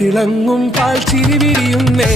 തിളങ്ങും പാൽച്ചിരി വിരിയുന്നേ.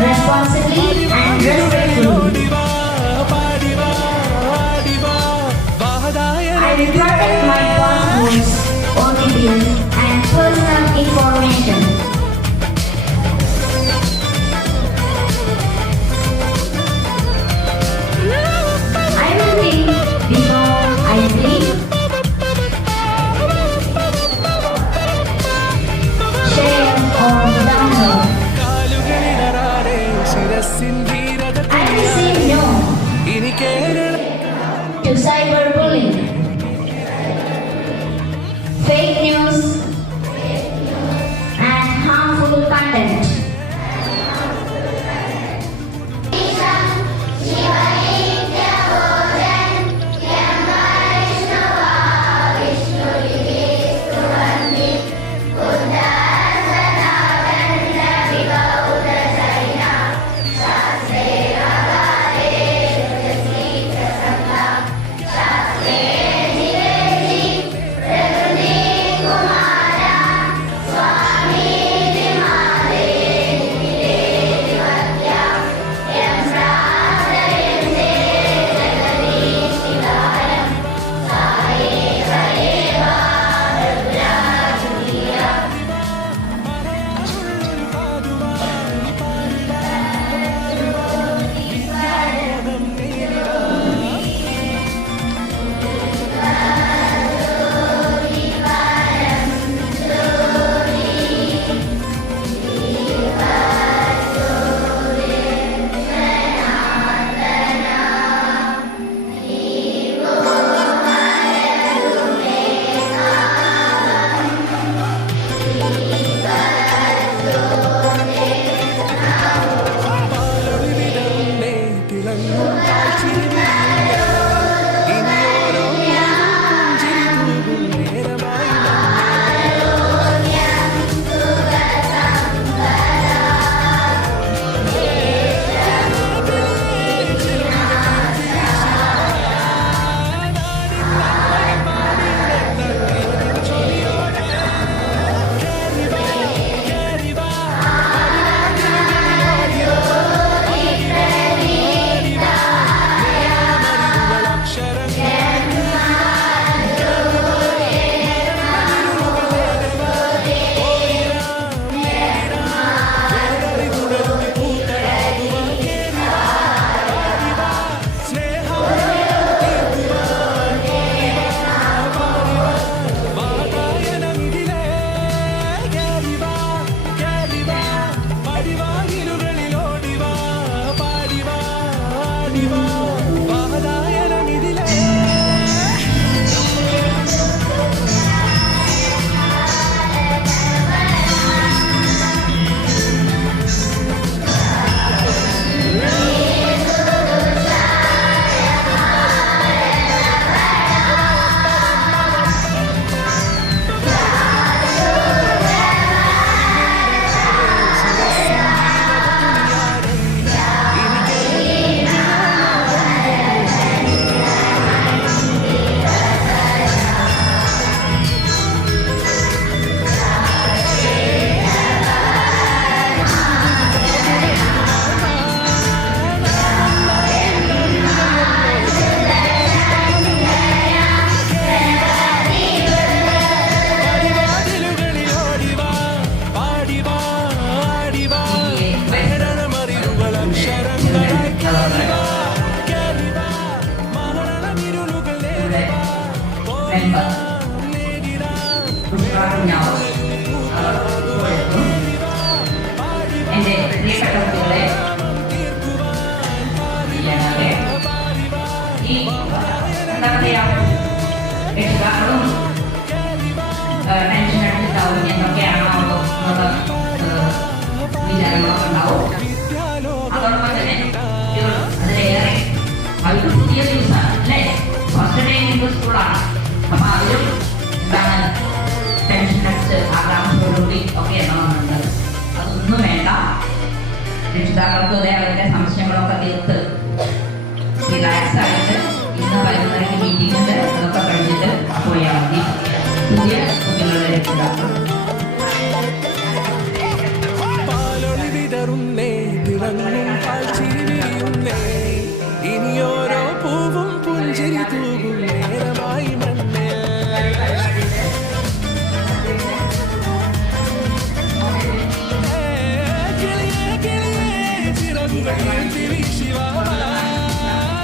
Responsibly and respectfully. I will protect my passports, OTPs, and personal information. I will think before I speak. Share or download. കാലുകളിടറാതെ ശിരസിൻ ധീരത കാര്യങ്ങളൊക്കെ ഉണ്ടാവും. അതോടൊപ്പം തന്നെ അതിലേറെ അവർക്ക് പുതിയ ദിവസമാണ് അല്ലേ, ഫസ്റ്റ് ഡേ ഇൻ സ്കൂളാണ്. അപ്പൊ അതിലും എന്താണ് ടെൻഷൻ അടിച്ച് ആകാംക്ഷയോടുകൂടി ഒക്കെ എണ്ണണമെന്നുണ്ട്. അതൊന്നും വേണ്ട. രക്ഷിതാക്കൾക്ക് അവരുടെ സംശയങ്ങളൊക്കെ തീർത്ത് റിലാക്സ് ആയിട്ട് ഇന്ന് വൈകുന്നേരം മീറ്റിംഗ് ഉണ്ട്, അതൊക്കെ കഴിഞ്ഞിട്ട് പോയാൽ മതി. പുതിയ കുട്ടികളുടെ രക്ഷിതാക്കൾ പാലൊളി വിതറുന്നേ, തിളങ്ങും പാൽച്ചിരി വിരിയുന്നേ, ഇനിയോരോ പൂവും പുഞ്ചിരി തൂകും നേരമായി മണ്ണിൽ. കിളിയേ കിളിയേ ചിറകുകളിൽ തിരിശിവാ,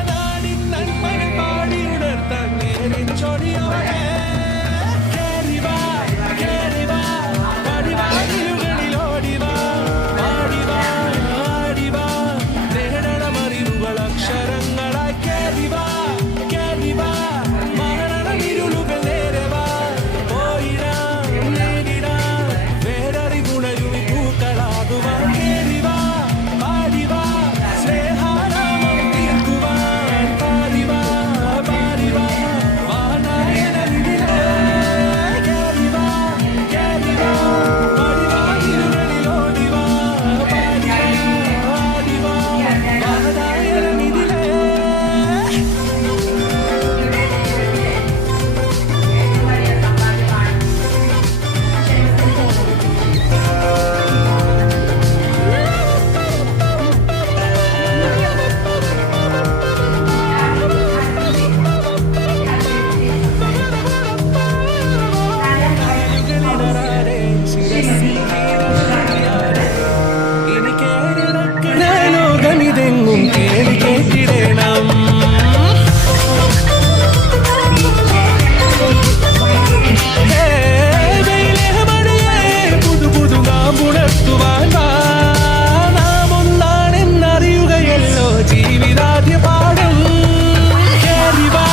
നാടിൻ നന്മകൾ പാടിയുണർത്താൻ നേരിൻ ചൊടിയോടെ. ലോകമിതെങ്ങും കേൾവി കേട്ടിടണം. പുതു പുതു നാം ഉണർത്തുവാൻ നാം ഒന്നാണെന്നറിയുകയല്ലോ ജീവിതാദ്യ പാഠം. കേറിവാ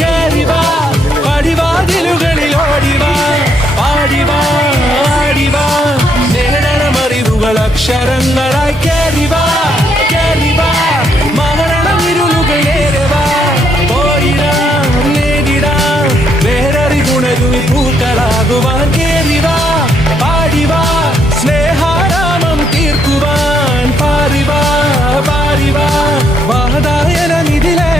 കേറിവാ പടിവാതിലുകളിൽ ഓടിവാ, പാടിവാ ആടിവാ, നേടണമറിവുകൾ അക്ഷരങ്ങളായി. കേറിവാ കേറിവാ മരണം ഇരുളുകൾ നേരവാ, പോയിടാം നേടിടാം വേററി ഗുണരുമി പൂക്കളാകുവാൻ. കേറിവാ പാടിവാ സ്നേഹാരാമം തീർക്കുവാൻ, പാറിവാ പാറിവാ വാതായനമിതിലേ.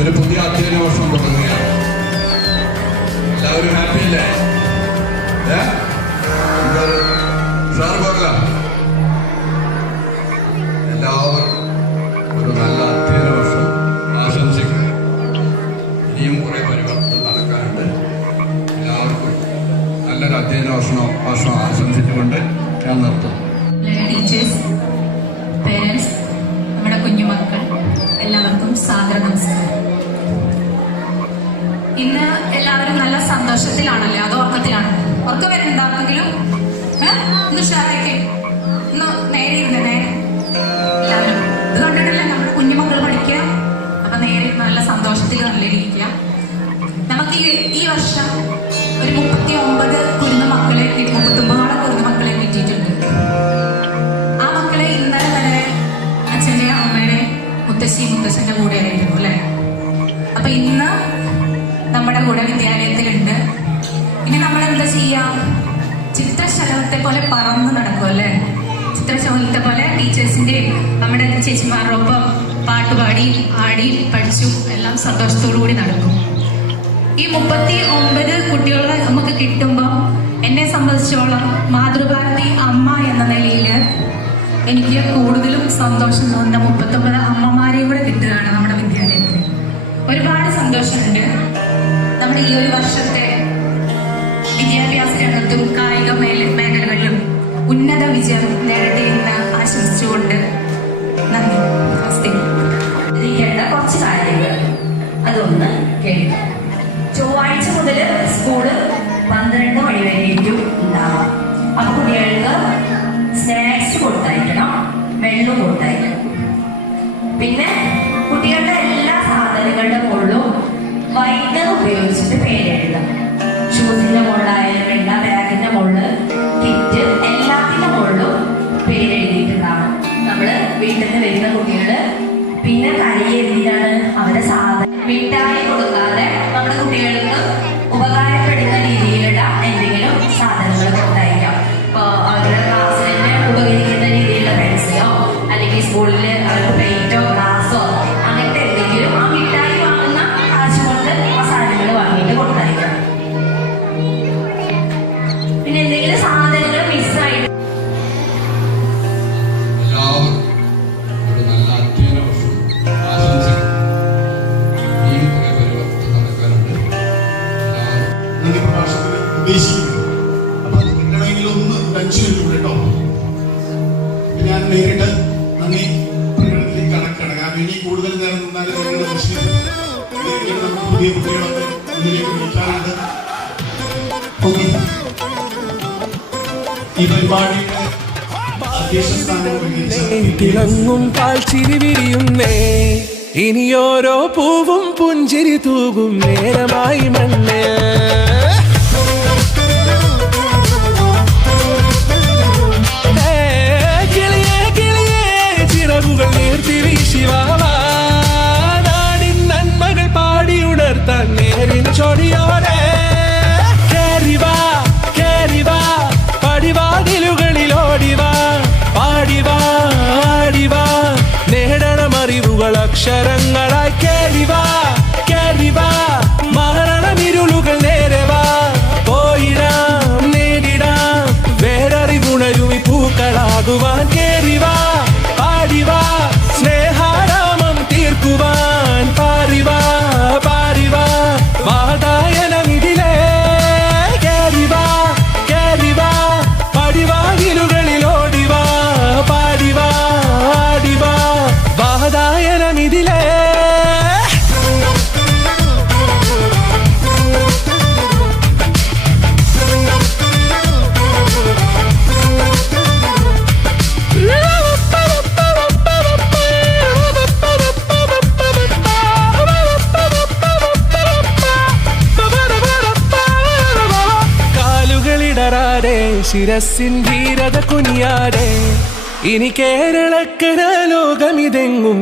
ഒരു പുതിയ അധ്യയന വർഷം തുടങ്ങുകയാണ്. എല്ലാവരും ഹാപ്പി അല്ലേ? സാർ പോകല എല്ലാവർക്കും ഒരു നല്ല അധ്യയന വർഷം ആശംസിക്കുന്നു. ഇനിയും കുറെ പരിവർത്തനം നടക്കാനുണ്ട്. എല്ലാവർക്കും നല്ലൊരു അധ്യയന വർഷം ആശംസിച്ചുകൊണ്ട് ഞാൻ നിർത്തുന്നു. ടീച്ചേഴ്സ്, പേരൻസ്, നമ്മുടെ കുഞ്ഞുമക്കൾ എല്ലാവർക്കും സാദര നമസ്കാരം. ഇന്ന് എല്ലാവരും നല്ല സന്തോഷത്തിലാണല്ലേ, അതോ ഉറക്കത്തിലാണ്? ഉറക്കം വരുന്നുണ്ടാണെങ്കിലും ഒന്ന് ഉഷാറാക്കി ഒന്ന് നേരെ ഇരുന്നേ. എല്ലാവരും ഇത് കണ്ടിട്ടല്ലേ നമ്മുടെ കുഞ്ഞുമക്കൾ പഠിക്കുക. അപ്പൊ നേരെ നല്ല സന്തോഷത്തിൽ നല്ല ഇരിക്കുക. നമുക്ക് ഈ വർഷം ഒരു 39 കുരുന്ന മക്കളെ 39 കുരുന്ന മക്കളെ കിട്ടിയിട്ടുണ്ട്. ആ മക്കളെ ഇന്നലെ വരെ അച്ഛൻ്റെ അമ്മയുടെ മുത്തശ്ശൻ്റെ കൂടെ ആയിരുന്നു അല്ലേ. അപ്പൊ ഇന്ന് നമ്മുടെ കൂടെ വിദ്യാലയത്തിലുണ്ട്. ഇനി നമ്മൾ എന്താ ചെയ്യാം? ചിത്രശലഭത്തെ പോലെ പറന്ന് നടക്കും അല്ലേ. ചിത്രശലഭത്തെ പോലെ ടീച്ചേഴ്സിന്റെയും നമ്മുടെ ചേച്ചിമാരുടെ ഒപ്പം പാട്ടുപാടി ആടി പഠിച്ചു എല്ലാം സന്തോഷത്തോടു കൂടി നടക്കും. ഈ 39 കുട്ടികളെ നമുക്ക് കിട്ടുമ്പോൾ എന്നെ സംബന്ധിച്ചോളം മാതൃഭാരതി അമ്മ എന്ന നിലയിൽ എനിക്ക് കൂടുതലും സന്തോഷം തോന്നുന്ന 39 അമ്മമാരെയും കൂടെ കിട്ടുകയാണ് നമ്മുടെ വിദ്യാലയത്തിൽ. ഒരുപാട് സന്തോഷമുണ്ട്. നമ്മുടെ ഈ ഒരു വർഷത്തെ വിദ്യാഭ്യാസ രംഗത്തും കായിക മേഖലകളിലും ഉന്നത വിജയം നേടട്ടെ എന്ന് ആശംസിച്ചുകൊണ്ട് നന്ദി. നമസ്തേ. കുറച്ച് കാര്യങ്ങൾ അതൊന്ന് കേൾക്കാം. ചൊവ്വാഴ്ച മുതൽ സ്കൂള് 12 മണി വരെയും ഉണ്ടാവാം. അപ്പൊ കുട്ടികൾക്ക് സ്നാക്സ് കൊടുത്തയക്കണം. എണ്ണും കൊടുത്തായിരിക്കും. പിന്നെ കുട്ടികളുടെ എല്ലാ സാധനങ്ങളുടെ മുകളിലും വൈദ്യുതി ഉപയോഗിച്ചിട്ട് പേരെഴുതാം. ഷൂസിന്റെ മുകളിലായാലും എല്ലാ ബാഗിന്റെ മുകളിൽ കിറ്റ് എല്ലാത്തിന്റെ മുകളിലും പേരെഴുതിയിട്ടുണ്ടാവും. നമ്മള് വീട്ടിൽ നിന്ന് വരുന്ന കുട്ടികള് പിന്നെ കരയെ എന്തിനാണ് അവരുടെ സാധനം മിഠായി കൊടുക്കാതെ നമ്മുടെ കുട്ടികൾക്ക് ഉപകാരപ്പെടുന്ന രീതിയിലുള്ള എന്തെങ്കിലും സാധനങ്ങൾ കൊടുത്തയക്കാം. ഇപ്പോൾ അവരുടെ ക്ലാസ്സിന് ഉപകരിക്കുന്ന രീതിയിലുള്ള പെൻസിലോ അല്ലെങ്കിൽ സ്കൂളിൽ അവർക്ക് പെയിന്റോ ഗ്ലാസോ അങ്ങനത്തെ എന്തെങ്കിലും ആ മിഠായി വാങ്ങുന്ന കാശ് കൊണ്ട് ആ സാധനങ്ങൾ വാങ്ങിയിട്ട് കൊടുത്തയക്കാം. പിന്നെ എന്തെങ്കിലും സാധനങ്ങൾ മിസ്സായിട്ട് എല്ലാവർക്കും ഒരു നല്ല അധ്യയന വർഷം ആശംസിക്കുന്നു. ഇനിയും കുറെ പരിവർത്തനം നടക്കാനുണ്ട്. നന്ദി പ്രഭാഷണത്തിന് ഉദ്ദേശിക്കുന്നത്. അപ്പൊ അത് കിട്ടണമെങ്കിൽ ഒന്ന് ടെൻഷനിലൂടെ കേട്ടോ. ഞാൻ നേരിട്ട് നന്ദി പ്രകടനത്തിലേക്ക് കടക്കുകയാണ്. കാരണം ഇനി കൂടുതൽ നേരം നിന്നാലും നിങ്ങളുടെ പ്രശ്നം നമുക്ക് പുതിയ കുട്ടികളൊക്കെ മുന്നിലേക്ക് വിളിക്കാറുണ്ട്. ഓക്കെ, ഈ പരിപാടിയുടെ അധ്യക്ഷ സ്ഥാനം വഹിച്ച തിളങ്ങും പാൽച്ചിരി വിരിയുന്നേ, ഇനിയോരോ പൂവും പുഞ്ചിരി തൂകും നേരമായി മണ്ണ്. കിളിയേ കിളിയേ ചിറകുകൾ നീർത്തി വീശിവാവാ, നാടിൻ നന്മകൾ പാടിയുണർത്താൻ നേരിൻ ചൊടിയോടെ. കേറിവാ കേറിവാ പടിവാതിലുകളിൽ ഓടിവാ, പാടിവാ ആടിവാ നേടണം അറിവുകൾ അക്ഷരങ്ങളായി. കേറിവാ കേറിവാ മരണമിരുളുകൾ നേരവാ, പോയിടാം നേടിടാം വേററിവുണരുമി പൂക്കളാകുവാൻ. കേറിവാ പാടിവാ സ്നേഹാരാമം തീർക്കുവാൻ, പാറിവാ പാറിവാ വാതായനമിതിലേ. കേറിവാ കേറിവാ പടിവാതിലുകളിൽ ഓടിവാ, പാടിവാ ആടിവാ വാതായനമിതിലേ. കാലുകളിടറാതെ ശിരസിൻ ധീരത കുനിയാതെ, ഇനി കേരളക്കര ലോകമിതെങ്ങും